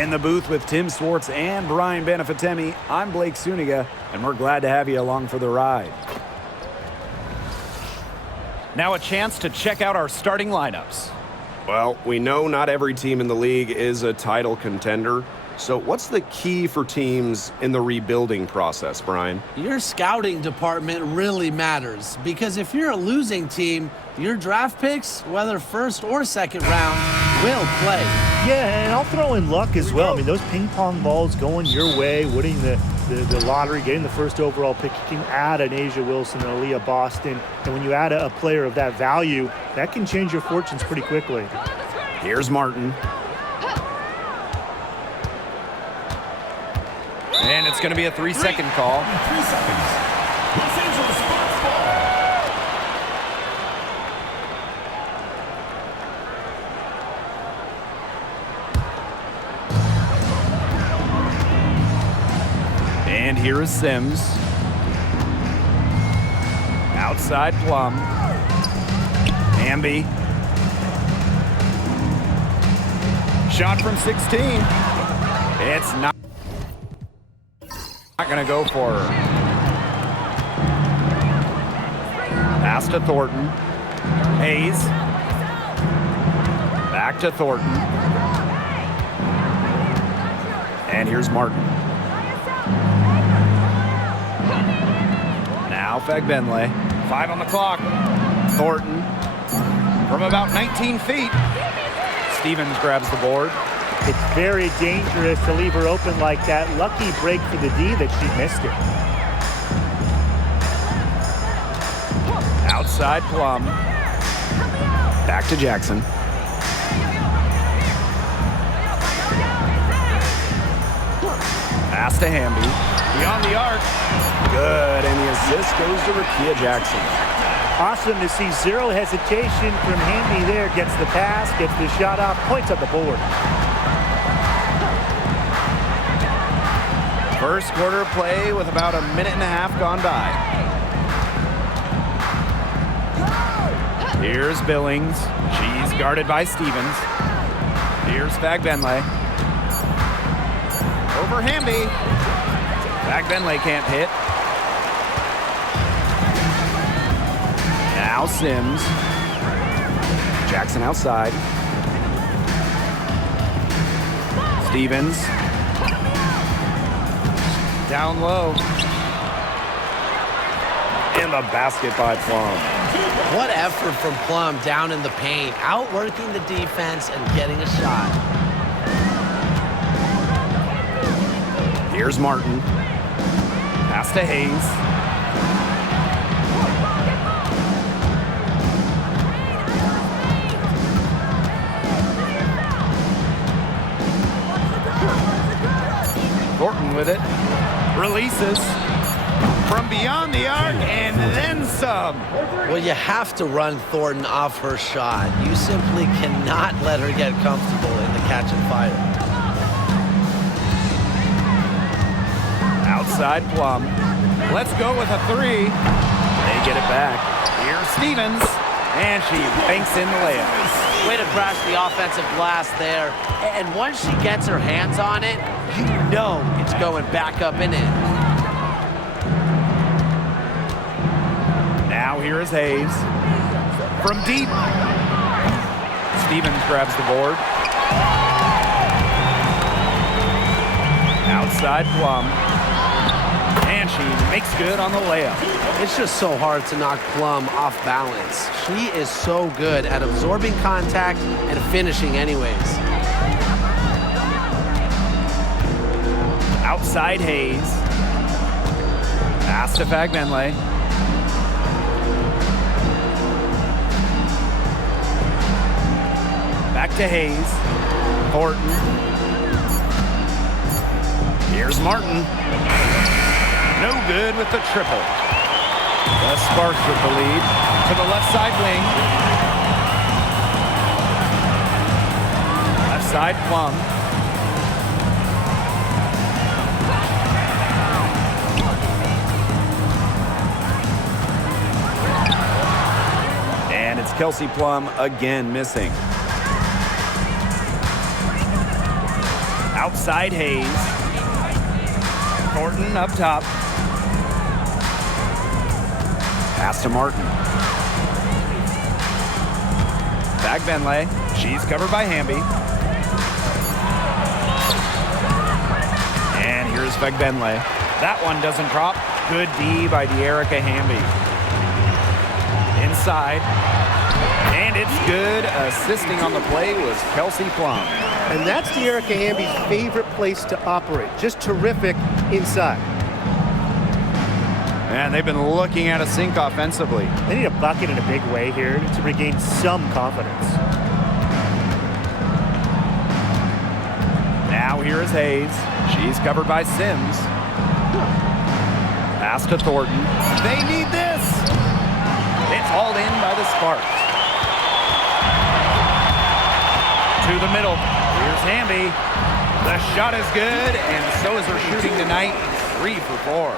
In the booth with Tim Swartz and Brian Benefitemi, I'm Blake Suniga, and we're glad to have you along for the ride. Now a chance to check out our starting lineups. Well, we know not every team in the league is a title contender. So what's the key for teams in the rebuilding process, Brian? Your scouting department really matters because if you're a losing team, your draft picks, whether first or second round, will play. Yeah, and I'll throw in luck as well. I mean, those ping pong balls going your way, winning the lottery, getting the first overall pick, you can add an Asia Wilson, an Aaliyah Boston, and when you add a player of that value, that can change your fortunes pretty quickly. Here's Martin. And it's going to be a 3-second call. 3 seconds. Los Angeles Sparks ball. And here is Sims. Outside Plum. Hamby. Shot from 16. It's not going to go for her. Pass to Thornton. Hayes. Back to Thornton. And here's Martin. Now Fagbenle. 5 on the clock. Thornton from about 19 feet. Stevens grabs the board. It's very dangerous to leave her open like that. Lucky break for the D that she missed it. Outside Plum. Back to Jackson. Pass to Hamby. Beyond the arc. Good, and the assist goes to Rakia Jackson. Awesome to see zero hesitation from Hamby there. Gets the pass, gets the shot off, points on the board. First quarter play with about a minute and a half gone by. Here's Billings. She's guarded by Stevens. Here's Fagbenle. Over Hamby. Fagbenle can't hit. Now Sims. Jackson outside. Stevens. Down low. In the basket by Plum. What effort from Plum down in the paint, outworking the defense and getting a shot. Here's Martin. Pass to Hayes. Thornton with it. Releases from beyond the arc and then some. Well, you have to run Thornton off her shot. You simply cannot let her get comfortable in the catch and fire. Outside Plum. Let's go with a 3. They get it back. Here's Stevens. And she banks in the layup. Way to crash the offensive glass there. And once she gets her hands on it, you know it's going back up and in. Now here is Hayes. From deep. Stevens grabs the board. Outside Plum. And she makes good on the layup. It's just so hard to knock Plum off balance. She is so good at absorbing contact and finishing anyways. Outside Hayes. Pass to Fagbenle. Back to Hayes. Thornton. Here's Martin. No good with the triple. The Sparks with the lead to the left side wing. Left side Plum. And it's Kelsey Plum again missing. Outside Hayes. Thornton up top. Pass to Martin. Fagbenle. She's covered by Hamby. And here's Fagbenle. That one doesn't drop. Good D by De'Erica Hamby. Inside. And it's good. Assisting on the play was Kelsey Plum. And that's De'Erica Hamby's favorite place to operate. Just terrific inside. And they've been looking at a sink offensively. They need a bucket in a big way here to regain some confidence. Now here is Hayes. She's covered by Sims. Pass to Thornton. They need this. It's hauled in by the Sparks. To the middle. Here's Hamby. The shot is good, and so is her shooting tonight. 3 for 4.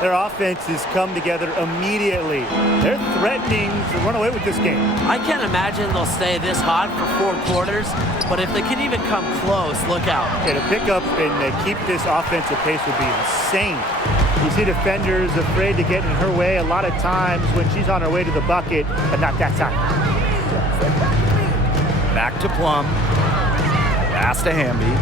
Their offense has come together immediately. They're threatening to run away with this game. I can't imagine they'll stay this hot for 4 quarters, but if they can even come close, look out. Yeah, to pick up and keep this offensive pace would be insane. You see defenders afraid to get in her way a lot of times when she's on her way to the bucket, but not that time. Back to Plum. Pass to Hamby.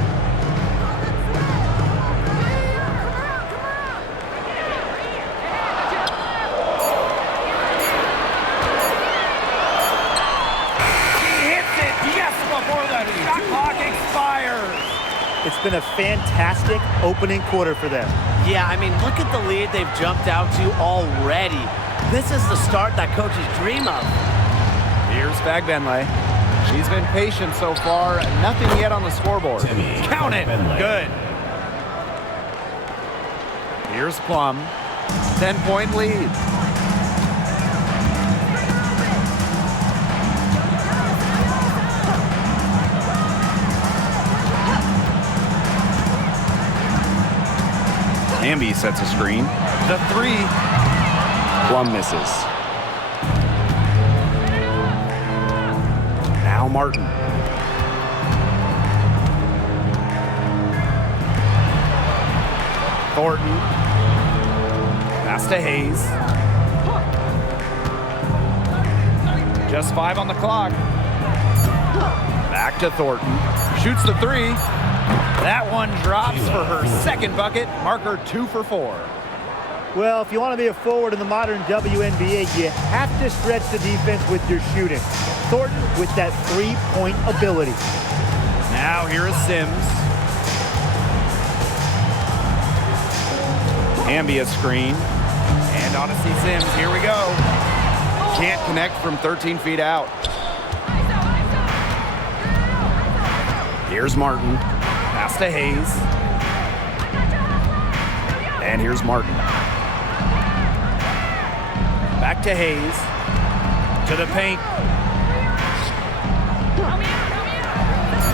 It's been a fantastic opening quarter for them. Yeah, I mean, look at the lead they've jumped out to already. This is the start that coaches dream of. Here's Fagbenle. She's been patient so far. Nothing yet on the scoreboard. Count it. Good. Here's Plum. 10-point lead. Hamby sets a screen. The 3. Plum misses. Now Martin. Thornton. Pass to Hayes. Just 5 on the clock. Back to Thornton. Shoots the 3. That one drops for her second bucket. Marker 2 for 4. Well, if you want to be a forward in the modern WNBA, you have to stretch the defense with your shooting. Thornton with that 3-point ability. Now here is Sims. Hamby a screen. And Odyssey Sims, here we go. Can't connect from 13 feet out. Here's Martin. Pass to Hayes. And here's Martin. Back to Hayes. To the paint.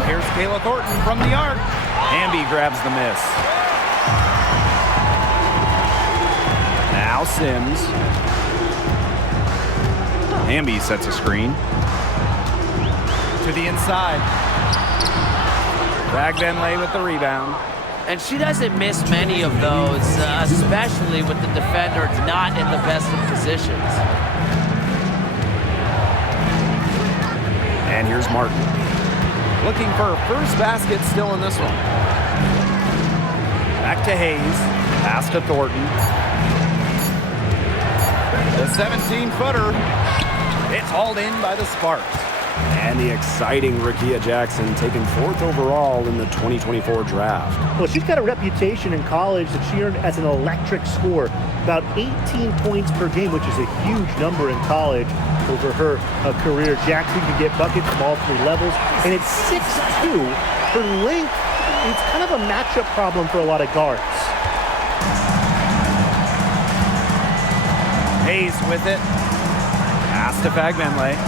Here's Kayla Thornton from the arc. Hamby grabs the miss. Now Sims. Hamby sets a screen. To the inside. Fagbenle with the rebound. And she doesn't miss many of those, especially with the defender not in the best of positions. And here's Martin. Looking for her first basket still in this one. Back to Hayes. Pass to Thornton. The 17-footer. It's hauled in by the Sparks. And the exciting Rakia Jackson taken 4th overall in the 2024 draft. Well, she's got a reputation in college that she earned as an electric scorer. About 18 points per game, which is a huge number in college over her career. Jackson can get buckets from all 3 levels. And at 6'2", her length, it's kind of a matchup problem for a lot of guards. Hayes with it. Pass to Fagbenle.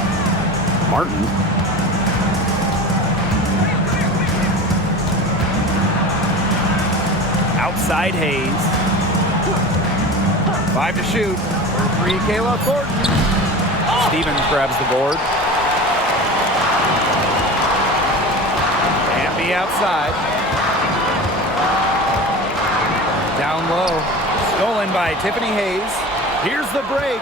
Martin. Outside Hayes. 5 to shoot. For 3, Kayla Thornton. Stevens grabs the board. Hamby outside. Down low. Stolen by Tiffany Hayes. Here's the break.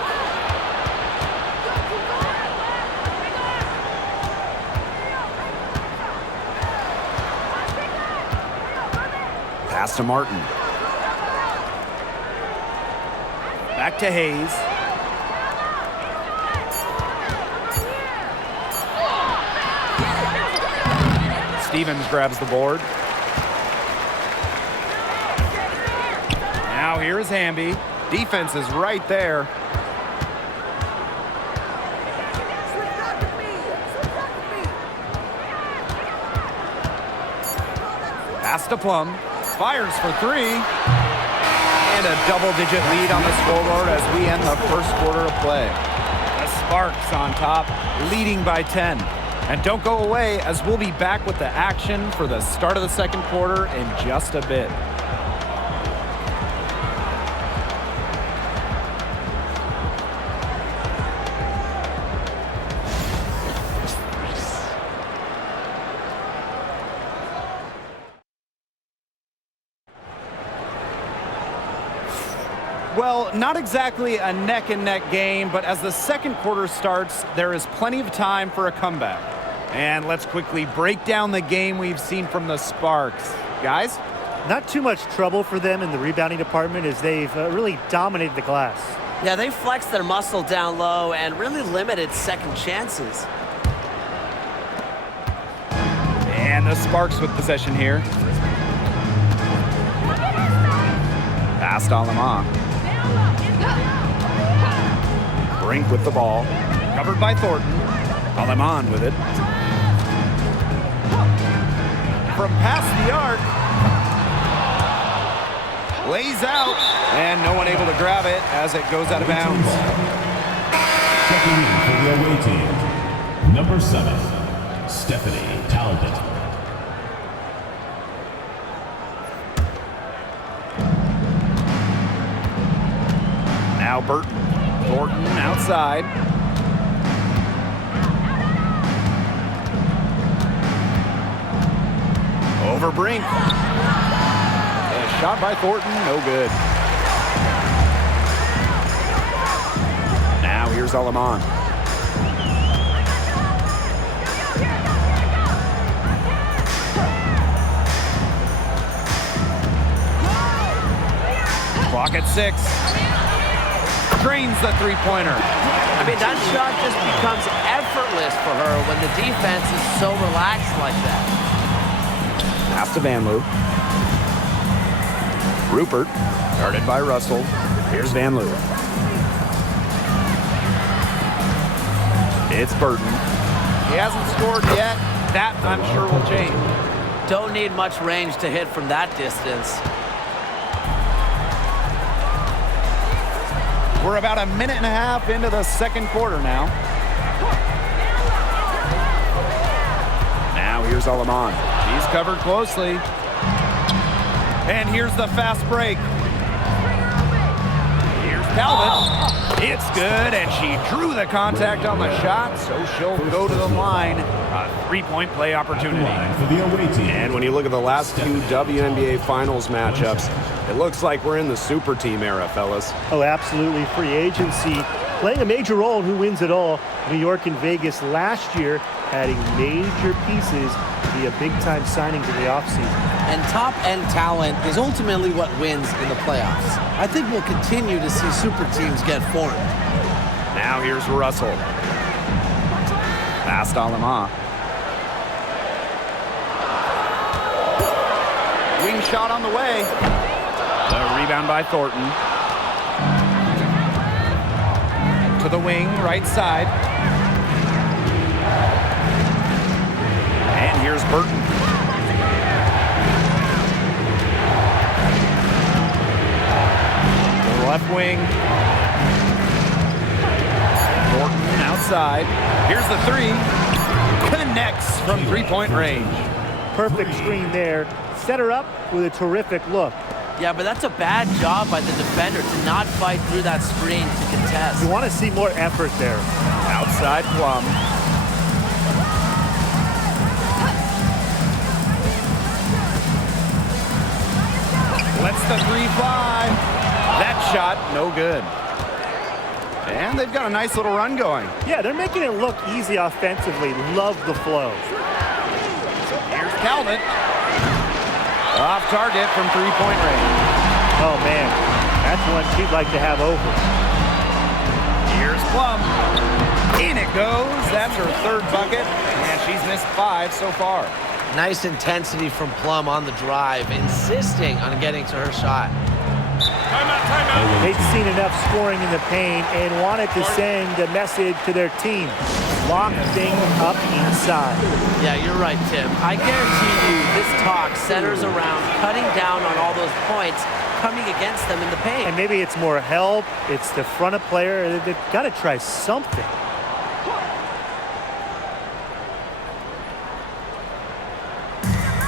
Pass to Martin. Back to Hayes. Stevens grabs the board. Now here is Hamby. Defense is right there. Pass to Plum. Fires for three. And a double-digit lead on the scoreboard as we end the first quarter of play. The Sparks on top, leading by 10. And don't go away, as we'll be back with the action for the start of the second quarter in just a bit. Well, not exactly a neck-and-neck game, but as the second quarter starts, there is plenty of time for a comeback. And let's quickly break down the game we've seen from the Sparks. Guys? Not too much trouble for them in the rebounding department as they've really dominated the glass. Yeah, they flexed their muscle down low and really limited second chances. And the Sparks with possession here. Pass to Alama. Brink with the ball. Covered by Thornton. Aleman with it. From past the arc. Lays out. And no one able to grab it as it goes out of bounds. Checking in for the away team, number 7, Stephanie Talbot. Now Burton. Thornton outside. Over Brink. A shot by Thornton, no good. Now here's Aleman. Clock at 6. Drains the three-pointer. I mean, that shot just becomes effortless for her when the defense is so relaxed like that. Pass to Van Loo. Rupert, guarded by Russell. Here's Van Loo. It's Burton. He hasn't scored yet. That, I'm sure, will change. Don't need much range to hit from that distance. We're about a minute and a half into the second quarter now. Now here's Aleman. He's covered closely. And here's the fast break. Here's Talbot. It's good, and she drew the contact on the shot, so she'll go to the line. A three-point play opportunity. For the away team. And when you look at the last two WNBA Finals matchups, it looks like we're in the super team era, fellas. Oh, absolutely. Free agency playing a major role in who wins it all. New York and Vegas last year adding major pieces via big-time signings in the offseason. And top-end talent is ultimately what wins in the playoffs. I think we'll continue to see super teams get formed. Now here's Russell. Pass to Alama. Wing shot on the way. The rebound by Thornton. To the wing, right side. And here's Burton. The left wing. Thornton outside. Here's the three. Connects from three-point range. Perfect screen there. Set her up with a terrific look. Yeah, but that's a bad job by the defender to not fight through that screen to contest. You want to see more effort there. Outside Plum. Lets the three fly. That shot, no good. And they've got a nice little run going. Yeah, they're making it look easy offensively. Love the flow. Here's Calvin. Off target from three-point range. Oh, man. That's one she'd like to have over. Here's Plum. In it goes. That's her third bucket. And she's missed 5 so far. Nice intensity from Plum on the drive, insisting on getting to her shot. Timeout. They've seen enough scoring in the paint and wanted to send a message to their team. Lock things up inside. Yeah, you're right, Tim. I guarantee you this talk centers around cutting down on all those points coming against them in the paint. And maybe it's more help. It's the front of player. They've got to try something.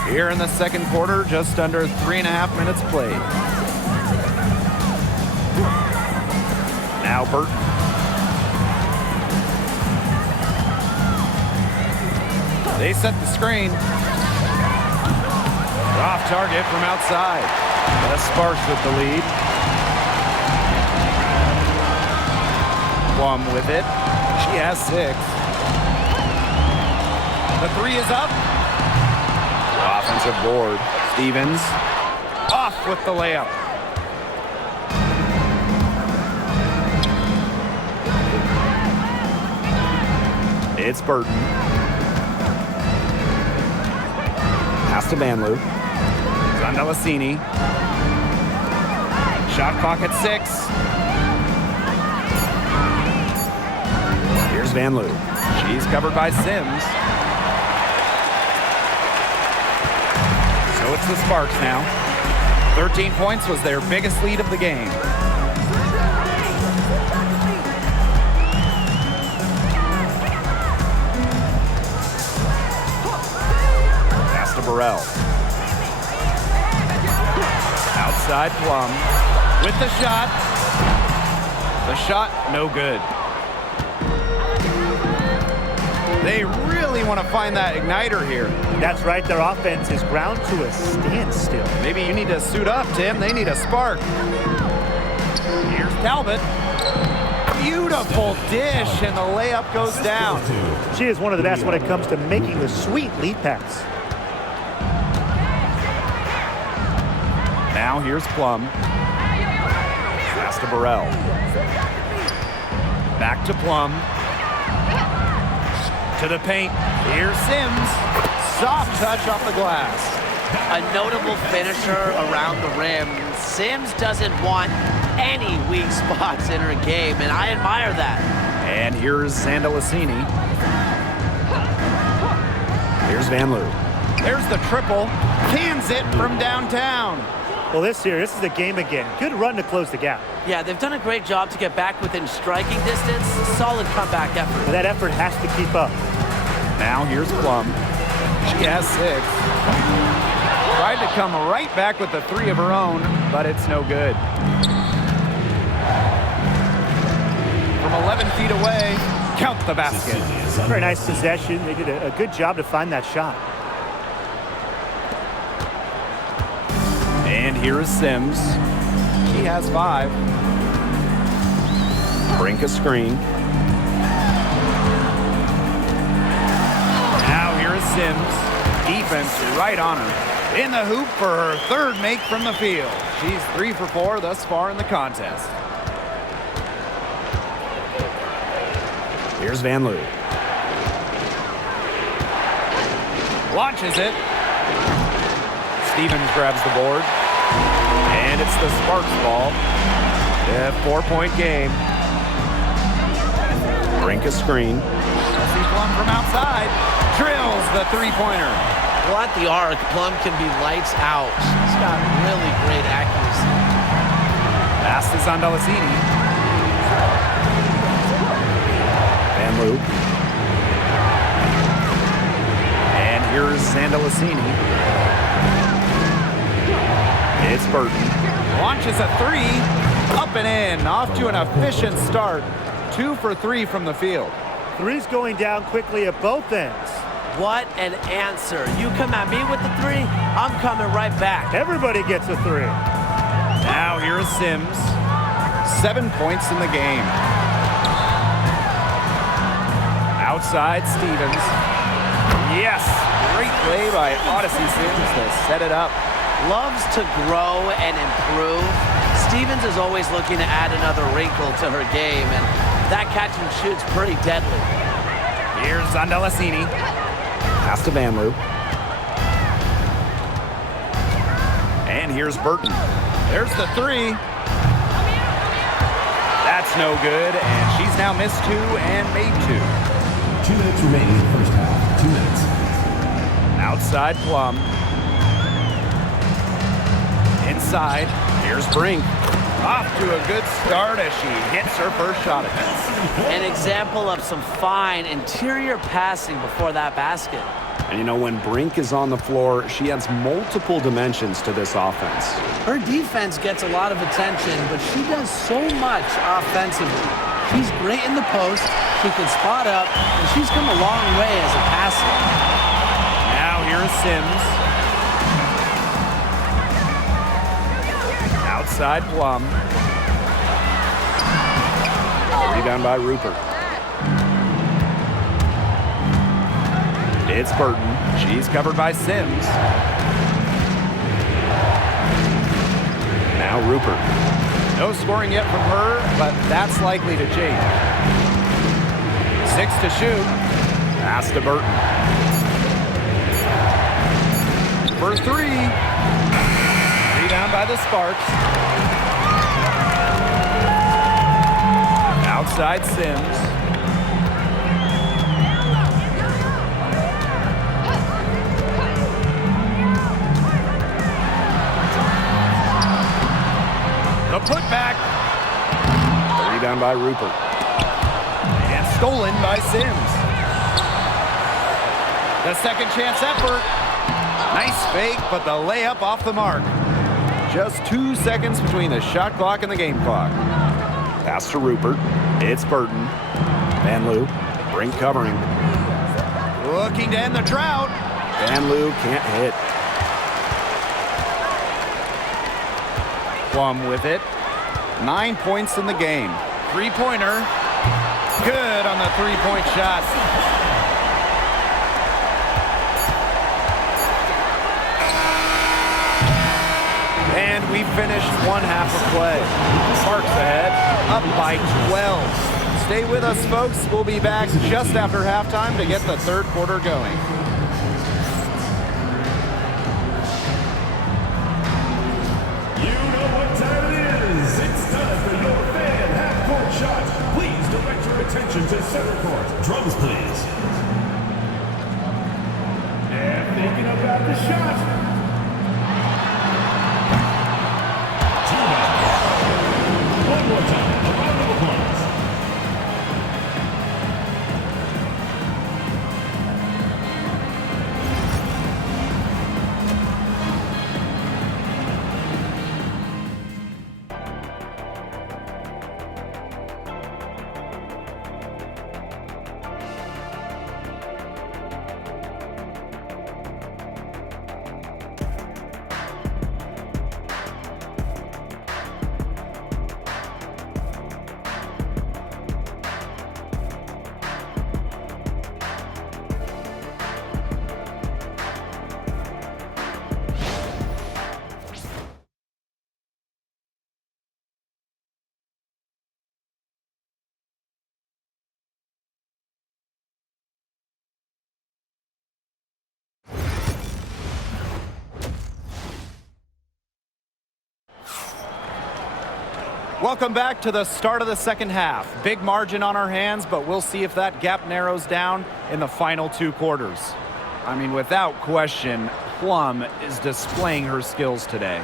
Here in the second quarter, just under 3.5 minutes played. Now Burton. They set the screen. Off target from outside. The Sparks with the lead. Plum with it. She has 6. The 3 is up. Offensive board. Stevens off with the layup. It's Burton. Pass to Vanloo. Zandalasini. Shot clock at 6. Here's Vanloo. She's covered by Sims. So it's the Sparks now. 13 points was their biggest lead of the game. Pass to Burrell. Outside Plum with the shot. The shot, no good. They really want to find that igniter here. That's right. Their offense is ground to a standstill. Maybe you need to suit up, Tim. They need a spark. Here's Talbot. Beautiful dish, and the layup goes down. She is one of the best when it comes to making the sweet lead pass. Now here's Plum. Pass to Burrell. Back to Plum. To the paint. Here's Sims. Soft touch off the glass. A notable finisher around the rim. Sims doesn't want any weak spots in her game, and I admire that. And here's Zandalasini. Here's Vanloo. There's the triple. Cans it from downtown. Well, this is the game again. Good run to close the gap. Yeah, they've done a great job to get back within striking distance. Solid comeback effort. But that effort has to keep up. Now here's Plum. She has 6. Tried to come right back with the 3 of her own, but it's no good. From 11 feet away, count the basket. Very nice possession. They did a good job to find that shot. And here is Sims. She has 5. Brink a screen. Now here is Sims. Defense right on her. In the hoop for her 3rd make from the field. She's 3 for 4 thus far in the contest. Here's Vanloo. Launches it. Stevens grabs the board. And it's the Sparks ball. A 4-point game. Brink a screen. See Plum from outside. Drills the 3-pointer. Well, at the arc, Plum can be lights out. She's got really great accuracy. Pass to Zandalasini. Vanloo. And here's Zandalasini. It's Burton. Launches a 3. Up and in. Off to an efficient start. 2 for 3 from the field. 3's going down quickly at both ends. What an answer. You come at me with the 3, I'm coming right back. Everybody gets a 3. Now here is Sims. 7 points in the game. Outside Stevens. Yes! Great play by Odyssey Sims to set it up. Loves to grow and improve. Stevens is always looking to add another wrinkle to her game, and that catch and shoot's pretty deadly. Here's Zondelasini. Pass to Vanloo. And here's Burton. There's the three. That's no good, and she's now missed 2 and made 2. 2 minutes remaining in the first half. 2 minutes. Outside Plum. Inside, here's Brink. Off to a good start as she hits her first shot attempt. An example of some fine interior passing before that basket. And you know, when Brink is on the floor, she adds multiple dimensions to this offense. Her defense gets a lot of attention, but she does so much offensively. She's great in the post, she can spot up, and she's come a long way as a passer. Now here's Sims. Outside Plum. Rebound by Rupert. It's Burton. She's covered by Sims. Now Rupert. No scoring yet from her, but that's likely to change. 6 to shoot. Pass to Burton. For 3. Rebound by the Sparks. Outside Sims. The putback. Rebound by Rupert. And stolen by Sims. The second chance effort. Nice fake, but the layup off the mark. Just 2 seconds between the shot clock and the game clock. Pass to Rupert. It's Burton. Vanloo. Brink covering. Looking to end the drought. Vanloo can't hit. Plum with it. 9 points in the game. Three-pointer. Good on the three-point shot. And we finished one half of play. Sparks ahead, up by 12. Stay with us, folks. We'll be back just after halftime to get the third quarter going. You know what time it is. It's time for your fan half-court shot. Please direct your attention to center court. Drums, please. And thinking about the shot. One more time. A round of applause. Welcome back to the start of the second half. Big margin on our hands, but we'll see if that gap narrows down in the final 2 quarters. I mean, without question, Plum is displaying her skills today.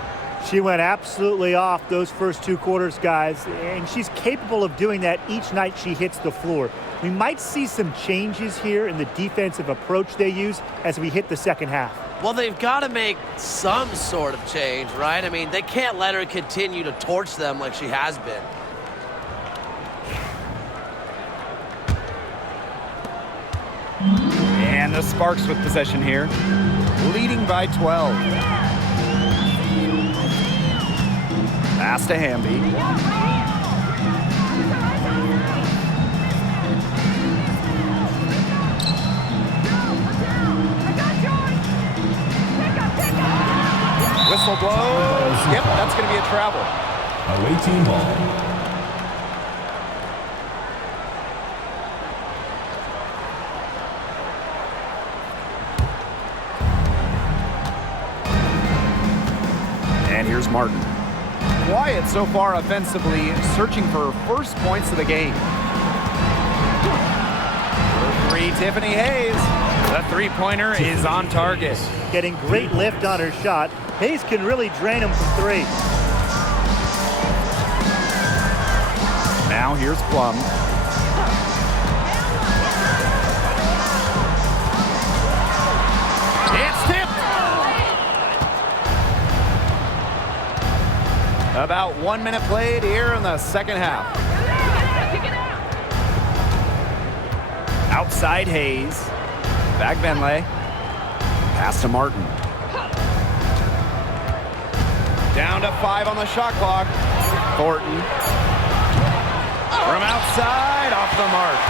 She went absolutely off those first 2 quarters, guys, and she's capable of doing that each night she hits the floor. We might see some changes here in the defensive approach they use as we hit the second half. Well, they've got to make some sort of change, right? I mean, they can't let her continue to torch them like she has been. And the Sparks with possession here, leading by 12. Pass to Hamby. Whistle blows. Yep, that's going to be a travel. Away team ball. And here's Martin. Quiet so far offensively, searching for first points of the game. For three, Tiffany Hayes. The three-pointer is on target. Getting great lift on her shot. Hayes can really drain him from three. Now here's Plum. It's tipped. About 1 minute played here in the second half. Outside Hayes. Back Benley. Pass to Martin. Down to 5 on the shot clock. Thornton. From outside, off the mark.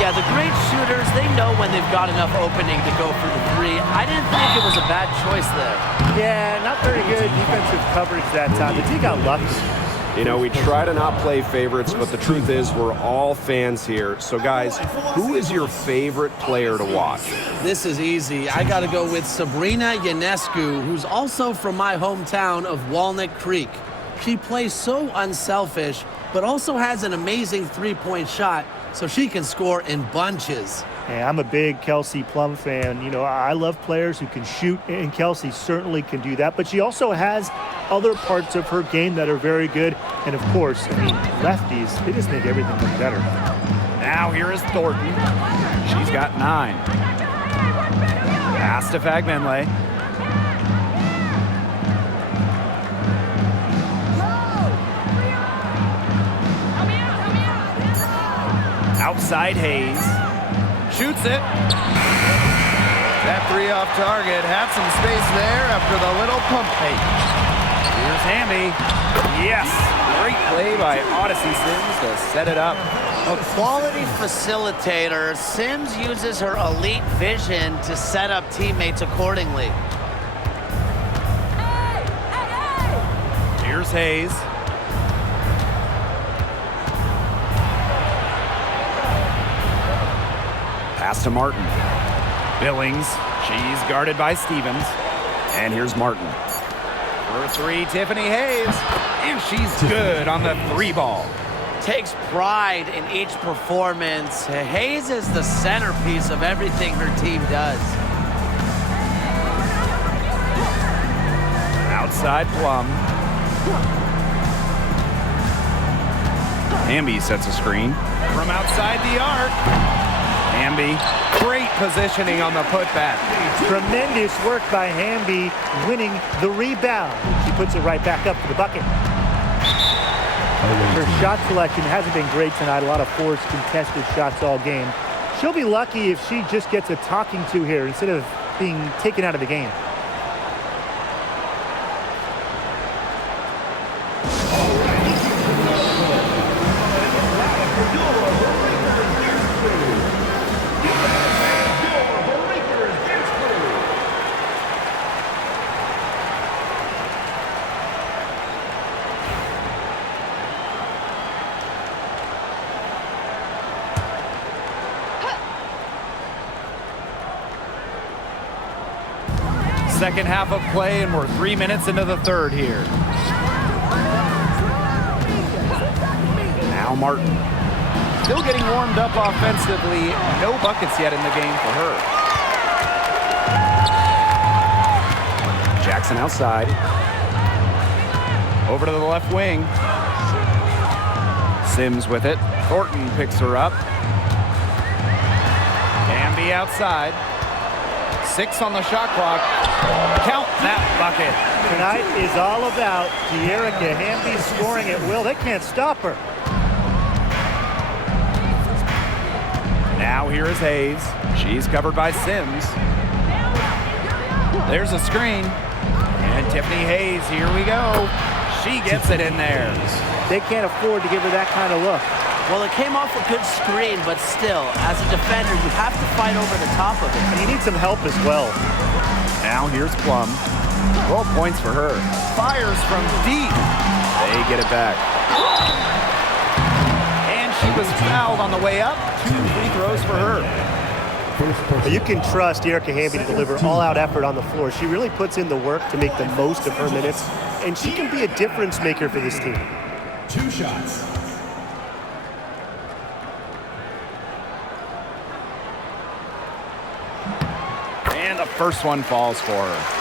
Yeah, the great shooters, they know when they've got enough opening to go for the three. I didn't think it was a bad choice there. Yeah, not very good defensive coverage that time. The team got lucky. You know, we try to not play favorites, but the truth is we're all fans here. So, guys, who is your favorite player to watch? This is easy. I got to go with Sabrina Ionescu, who's also from my hometown of Walnut Creek. She plays so unselfish, but also has an amazing three-point shot, so she can score in bunches. Hey, I'm a big Kelsey Plum fan. You know, I love players who can shoot, and Kelsey certainly can do that. But she also has other parts of her game that are very good. And, of course, I mean, lefties, they just make everything look better. Now here is Thornton. She's got 9. Pass to Fagbenley. Outside Hayes. Shoots it. That three off target. Had some space there after the little pump fake. Here's Hamby. Yes. Great play by Odyssey Sims to set it up. A quality facilitator, Sims uses her elite vision to set up teammates accordingly. Here's Hayes. Pass to Martin. Billings. She's guarded by Stevens. And here's Martin. For three, Tiffany Hayes. And she's good on the three ball. Takes pride in each performance. Hayes is the centerpiece of everything her team does. Outside Plum. Hamby sets a screen. From outside the arc. Hamby, great positioning on the putback. Tremendous work by Hamby, winning the rebound. She puts it right back up to the bucket. Her shot selection hasn't been great tonight. A lot of forced contested shots all game. She'll be lucky if she just gets a talking to here instead of being taken out of the game. Second half of play, and we're 3 minutes into the third here. Now Martin. Still getting warmed up offensively. No buckets yet in the game for her. Jackson outside. Over to the left wing. Sims with it. Thornton picks her up. Hamby outside. 6 on the shot clock. Count that bucket. Tonight is all about De'Erica Hamby scoring at will. They can't stop her. Now here is Hayes. She's covered by Sims. There's a screen. And Tiffany Hayes, here we go. She gets it in there. They can't afford to give her that kind of look. Well, it came off a good screen, but still, as a defender, you have to fight over the top of it. And you need some help as well. Now here's Plum. 12 points for her. Fires from deep. They get it back. And she was fouled on the way up. 2 free throws for her. You can trust Erica Hamby to deliver all-out effort on the floor. She really puts in the work to make the most of her minutes, and she can be a difference maker for this team. 2 shots. And the first one falls for her.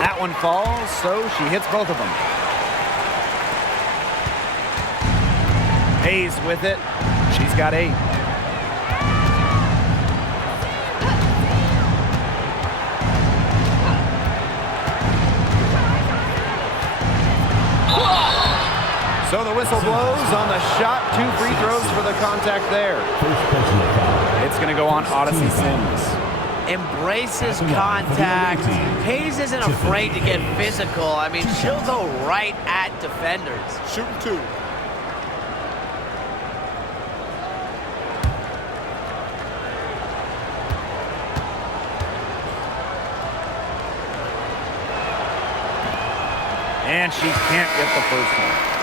That one falls, so she hits both of them. Hayes with it. She's got 8. So the whistle blows on the shot. 2 free throws for the contact there. It's going to go on Odyssey Sims. Embraces contact. Hayes isn't afraid to get physical. I mean, she'll go right at defenders. Shooting 2. And she can't get the first one.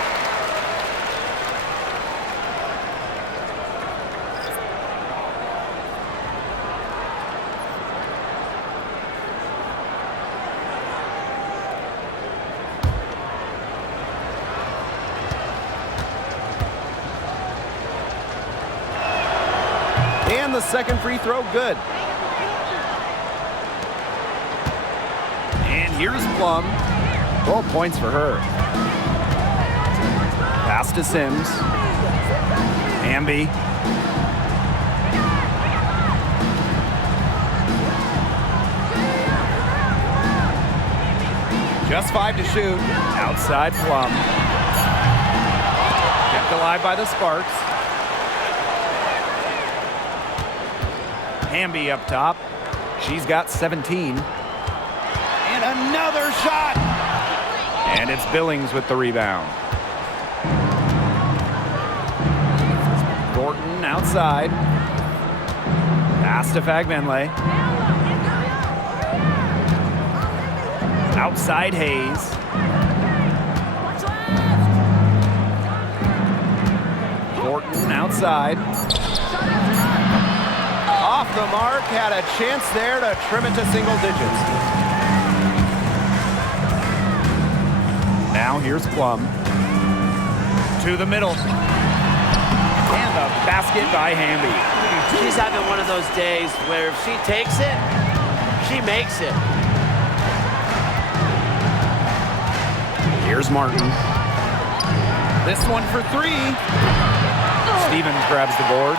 And the second free throw, good. And here's Plum. 12 points for her. Pass to Sims. Hamby. Just 5 to shoot. Outside Plum. Kept alive by the Sparks. Hamby up top. She's got 17. And another shot! And it's Billings with the rebound. Thornton outside. Pass to Fagbenle. Outside Hayes. Thornton outside. Off the mark, had a chance there to trim it to single digits. Now here's Plum. To the middle. And the basket by Hamby. She's having one of those days where if she takes it, she makes it. Here's Martin. This one for 3. Stevens grabs the board.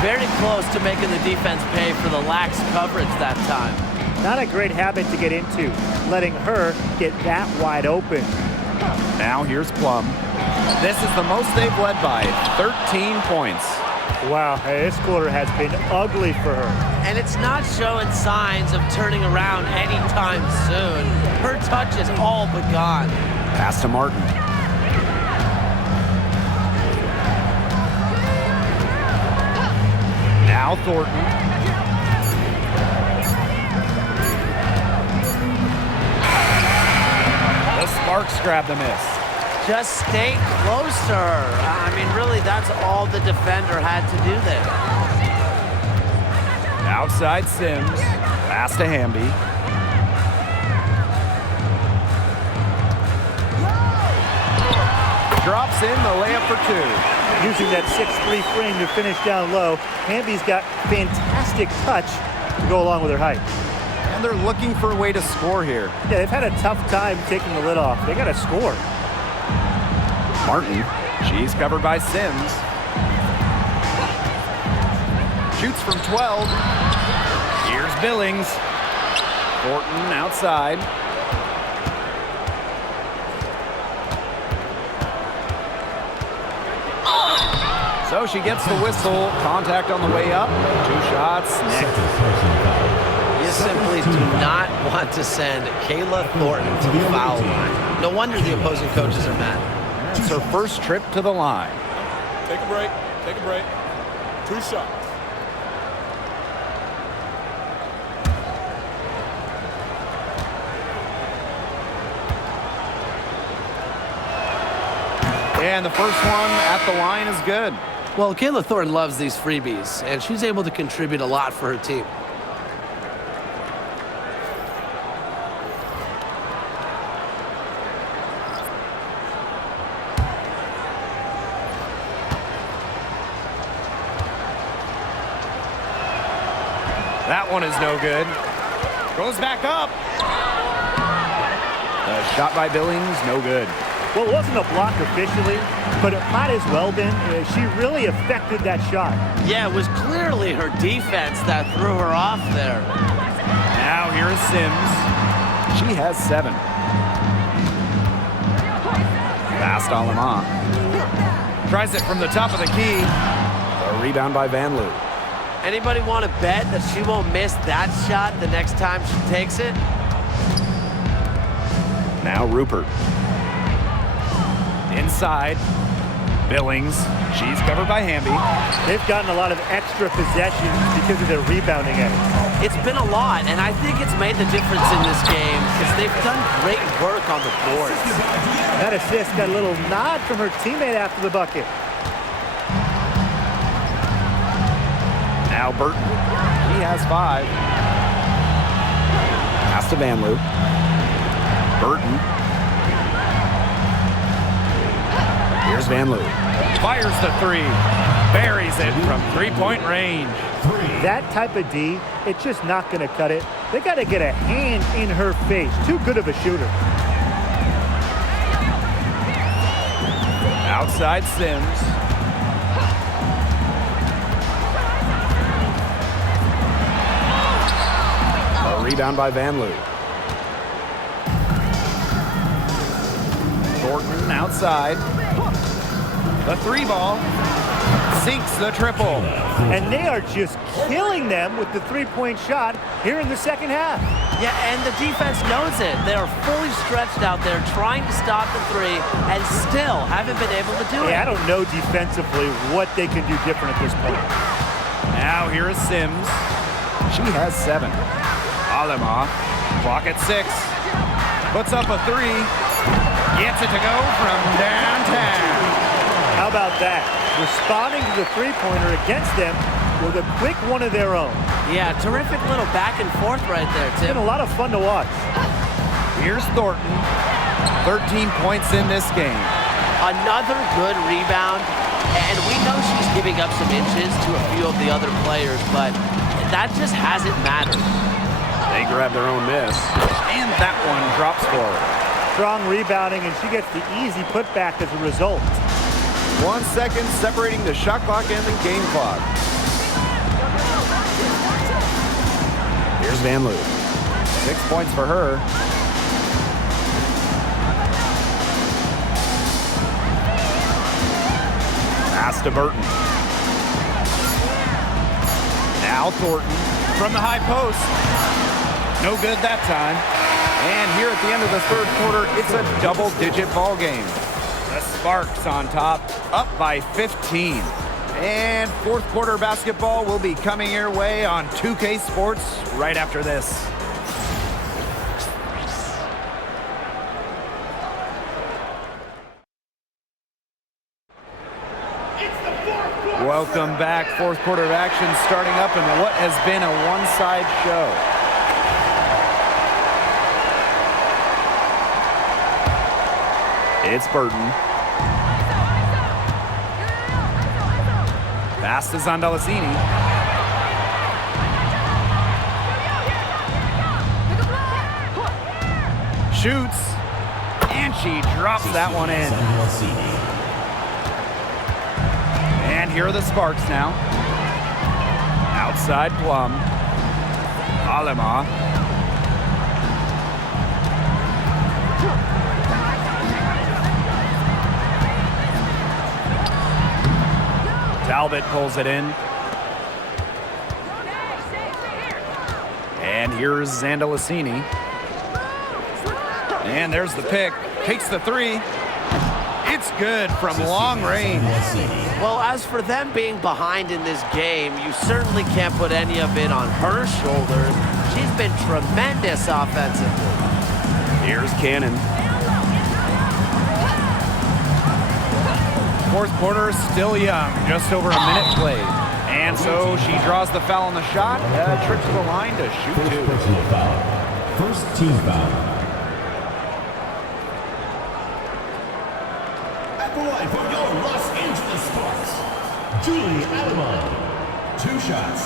Very close to making the defense pay for the lax coverage that time. Not a great habit to get into, letting her get that wide open. Now here's Plum. This is the most they've led by, 13 points. Wow, hey, this quarter has been ugly for her. And it's not showing signs of turning around anytime soon. Her touch is all but gone. Pass to Martin. Now Thornton. The Sparks grab the miss. Just stay close to her. I mean, really, that's all the defender had to do there. Outside Sims. Pass to Hamby. Drops in the layup for 2. Using that 6'3" frame to finish down low, Hamby's got fantastic touch to go along with her height. And they're looking for a way to score here. Yeah, they've had a tough time taking the lid off. They got to score. Martin. She's covered by Sims. Shoots from 12. Here's Billings. Thornton outside. So she gets the whistle. Contact on the way up. 2 shots. Nick. You simply do not want to send Kayla Thornton to the foul line. No wonder the opposing coaches are mad. It's her first trip to the line. Take a break. Take a break. 2 shots. And the first one at the line is good. Well, Kayla Thornton loves these freebies, and she's able to contribute a lot for her team. That one is no good. Goes back up. The shot by Billings, no good. Well, it wasn't a block officially, but it might as well been. She really affected that shot. Yeah, it was clearly her defense that threw her off there. Now here is Sims. She has 7. Fast Alama. Tries it from the top of the key. A rebound by Van Loo. Anybody want to bet that she won't miss that shot the next time she takes it? Now Rupert. Inside. Billings. She's covered by Hamby. They've gotten a lot of extra possessions because of their rebounding effort. It's been a lot, and I think it's made the difference in this game because they've done great work on the boards. That assist got a little nod from her teammate after the bucket. Now Burton. He has 5. Pass to Van Loo. Burton. Here's Van Loo. Fires the 3. Buries it from 3-point range. That type of D, it's just not going to cut it. They got to get a hand in her face. Too good of a shooter. Outside Sims. A rebound by Van Loo. Thornton outside. The 3 ball. Sinks the triple. And they are just killing them with the three-point shot here in the second half. Yeah, and the defense knows it. They are fully stretched out there trying to stop the 3 and still haven't been able to do it. Yeah, I don't know defensively what they can do different at this point. Now here is Sims. She has 7. Alama. Clock at 6. Puts up a 3. Gets it to go from downtown. How about that? Responding to the three-pointer against them with a quick one of their own. Yeah, terrific little back and forth right there, It's Tim. been a lot of fun to watch. Here's Thornton. 13 points in this game. Another good rebound, and we know she's giving up some inches to a few of the other players, but that just hasn't mattered. They grab their own miss. And that one drops for her. Strong rebounding, and she gets the easy putback as a result. 1 second separating the shot clock and the game clock. Here's Van Loo. 6 points for her. Pass to Burton. Now Thornton from the high post. No good that time. And here at the end of the third quarter, it's a double-digit ball game. The Sparks on top, up by 15. And fourth quarter basketball will be coming your way on 2K Sports right after this. Welcome back. Fourth quarter of action starting up in what has been a one-side show. It's Burton. Pass to Zondalacini. Shoots. And she drops that one in. And here are the Sparks now. Outside Plum. Alema. Talbot pulls it in. And here's Zandalicini. And there's the pick. Takes the three. It's good from long range. Well, as for them being behind in this game, you certainly can't put any of it on her shoulders. She's been tremendous offensively. Here's Cannon. Fourth quarter, still young. Just over a minute played. And so she draws the foul on the shot. Trip to the line to shoot First two. personal foul. First team foul. At the line for your Los Angeles Sparks, Julie Alamon. 2 shots.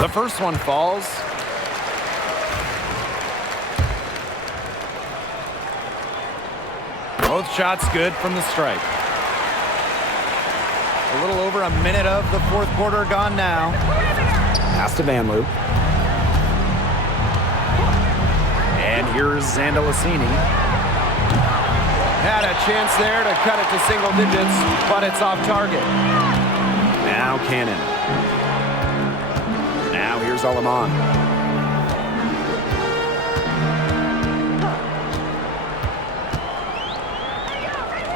The first one falls. Both shots good from the stripe. A little over a minute of the fourth quarter gone now. Pass to Van Loo. And here's Zandalicini. Had a chance there to cut it to single digits, but it's off target. Now Cannon. Now here's Alamon.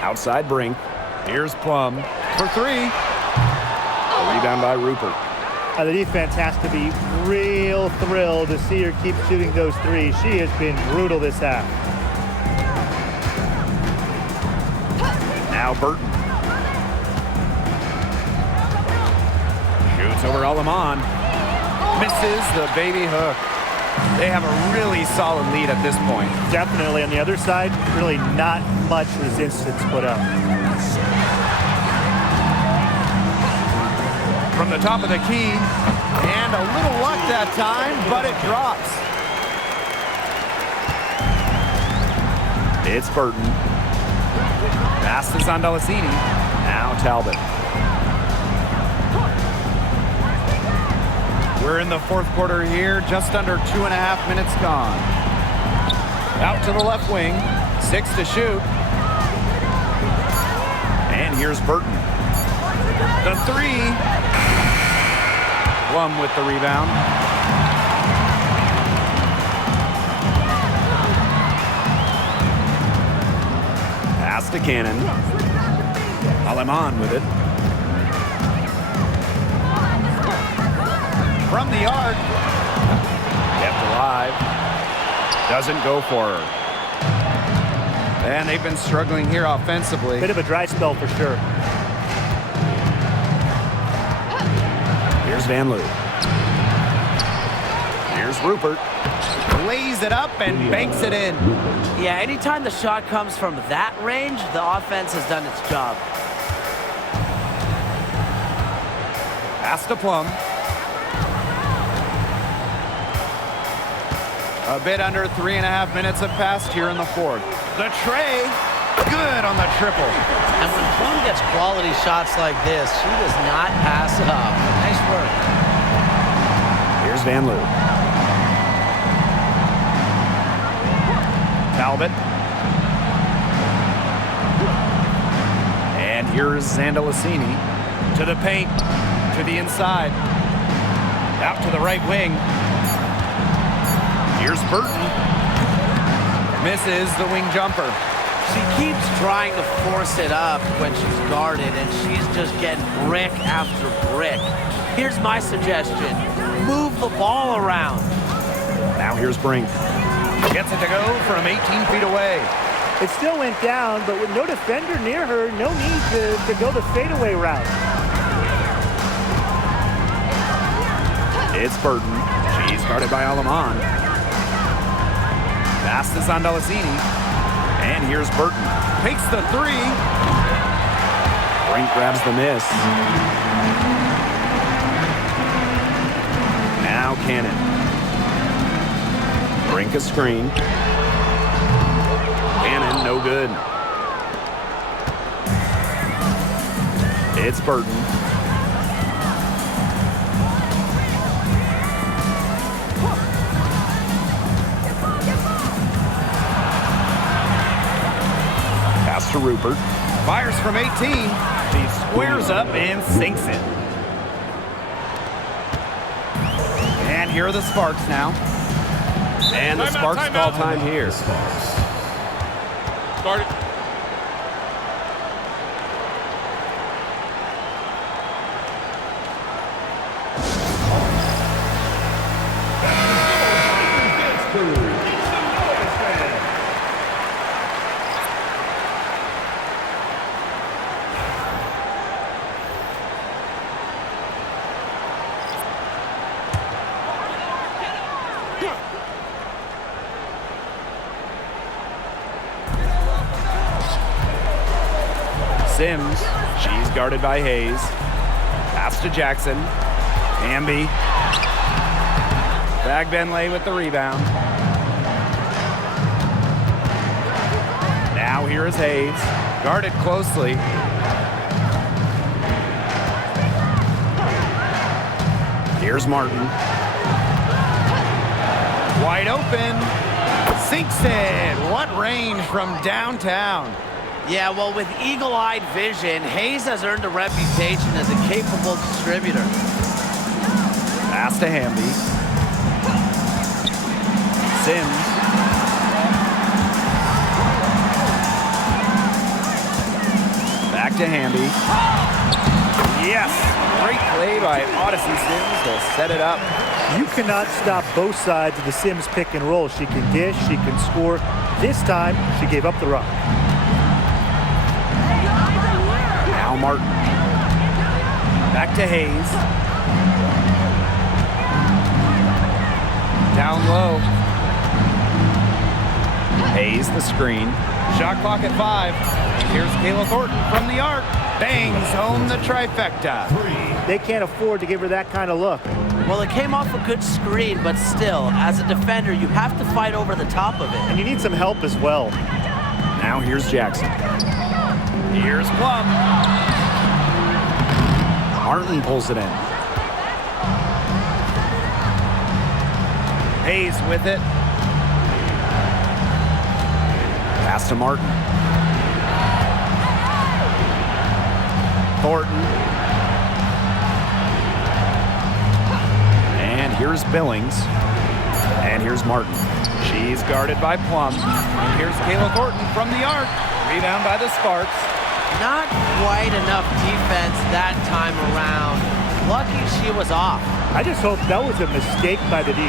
Outside Brink. Here's Plum for three. Rebound by Rupert. The defense has to be real thrilled to see her keep shooting those threes. She has been brutal this half. Now Burton. Shoots over Alamon. Misses the baby hook. They have a really solid lead at this point. Definitely on the other side, really not much resistance put up. From the top of the key, and a little luck that time, but it drops. It's Burton. Pass to Zandalicini. Now Talbot. We're in the fourth quarter here, just under 2.5 minutes gone. Out to the left wing, 6 to shoot. And here's Burton. The three. Plum with the rebound. Pass to Cannon. Alamon with it. From the arc. Kept alive. Doesn't go for her. And they've been struggling here offensively. Bit of a dry spell for sure. Here's Van Loo. Here's Rupert. Lays it up and banks it in. Yeah, anytime the shot comes from that range, the offense has done its job. Pass to Plum. A bit under 3.5 minutes have passed here in the fourth. The tray, good on the triple. And when Plum gets quality shots like this, she does not pass up. Nice work. Here's Van Loo. Talbot. And here's Zandalicini. To the paint, to the inside. Out to the right wing. Here's Burton. Misses the wing jumper. She keeps trying to force it up when she's guarded, and she's just getting brick after brick. Here's my suggestion. Move the ball around. Now here's Brink. Gets it to go from 18 feet away. It still went down, but with no defender near her, no need to go the fadeaway route. It's Burton. She's guarded by Alamon. Pass to Zandalicini. And here's Burton. Takes the three. Brink grabs the miss. Now Cannon. Brink a screen. Cannon, no good. It's Burton. Pass to Rupert. Fires from 18. He squares up and sinks it. And here are the Sparks now. And the Sparks call time here. Start it. Sims. She's guarded by Hayes. Pass to Jackson. Hamby. Bagbenlay with the rebound. Now here is Hayes. Guarded closely. Here's Martin. Wide open. Sinks it. What range from downtown. Yeah, well, with eagle-eyed vision, Hayes has earned a reputation as a capable distributor. Pass to Hamby. Sims. Back to Hamby. Yes. Great play by Odyssey Sims to set it up. You cannot stop both sides of the Sims pick and roll. She can dish, she can score. This time, she gave up the rock. Now Martin. Back to Hayes. Down low. Hayes the screen. Shot clock at 5. And here's Kayla Thornton from the arc. Bangs home the trifecta. They can't afford to give her that kind of look. Well, it came off a good screen, but still, as a defender, you have to fight over the top of it. And you need some help as well. Now here's Jackson. Here's Plum. Martin pulls it in. Hayes with it. Pass to Martin. Thornton. And here's Billings. And here's Martin. She's guarded by Plum. And here's Kayla Thornton from the arc. Rebound by the Sparks. Not quite enough defense that time around. Lucky she was off. I just hope that was a mistake by the D,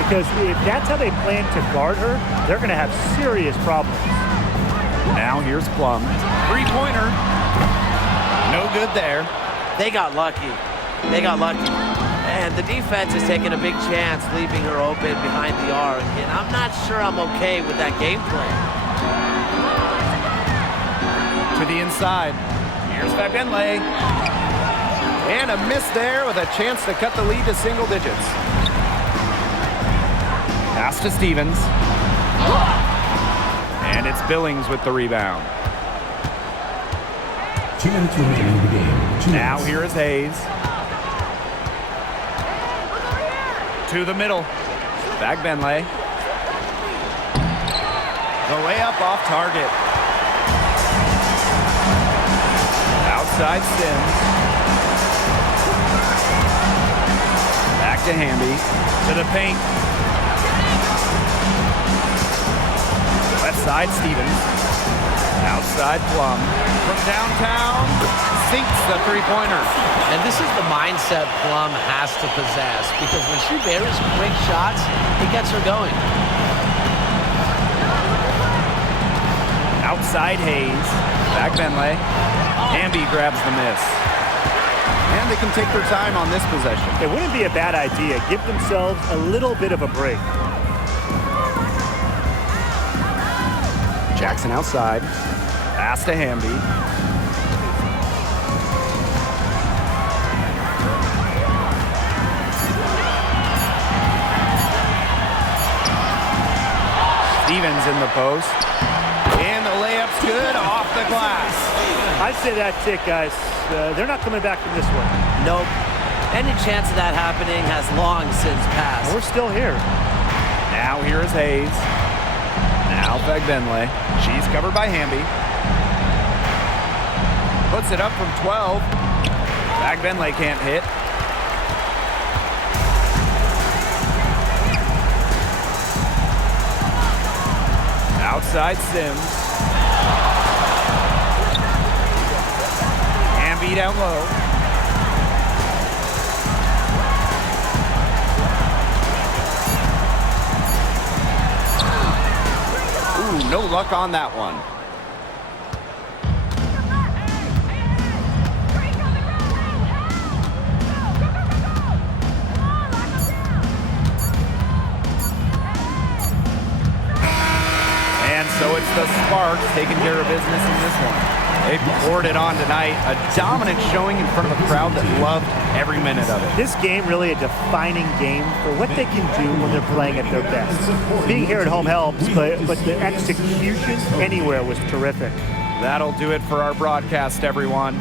because if that's how they plan to guard her, they're going to have serious problems. Now here's Plum. Three-pointer. No good there. They got lucky. They got lucky. And the defense is taking a big chance, leaving her open behind the arc. And I'm not sure I'm okay with that game plan. To the inside. Here's Bagbenlay. And a miss there with a chance to cut the lead to single digits. Pass to Stevens. And it's Billings with the rebound. 2 minutes remaining in the game. Now here is Hayes. To the middle. Bagbenlay. The layup off target. Outside Sims. Back to Hamby. To the paint. Left side Stevens. Outside Plum. From downtown. Sinks the three-pointer. And this is the mindset Plum has to possess, because when she buries quick shots, it gets her going. Outside Hayes. Bagbenlay. Hamby grabs the miss. And they can take their time on this possession. It wouldn't be a bad idea. Give themselves a little bit of a break. Jackson outside. Pass to Hamby. Stevens in the post. And the layup's good off the glass. I'd say that's it, guys. They're not coming back from this one. Nope. Any chance of that happening has long since passed. We're still here. Now here is Hayes. Now Fagbenle. She's covered by Hamby. Puts it up from 12. Fagbenle can't hit. Outside Sims. Hamby down low. Ooh, no luck on that one. And so it's the Sparks taking care of business in this one. They poured it on tonight. A dominant showing in front of a crowd that loved every minute of it. This game really a defining game for what they can do when they're playing at their best. Being here at home helps, but the execution anywhere was terrific. That'll do it for our broadcast, everyone.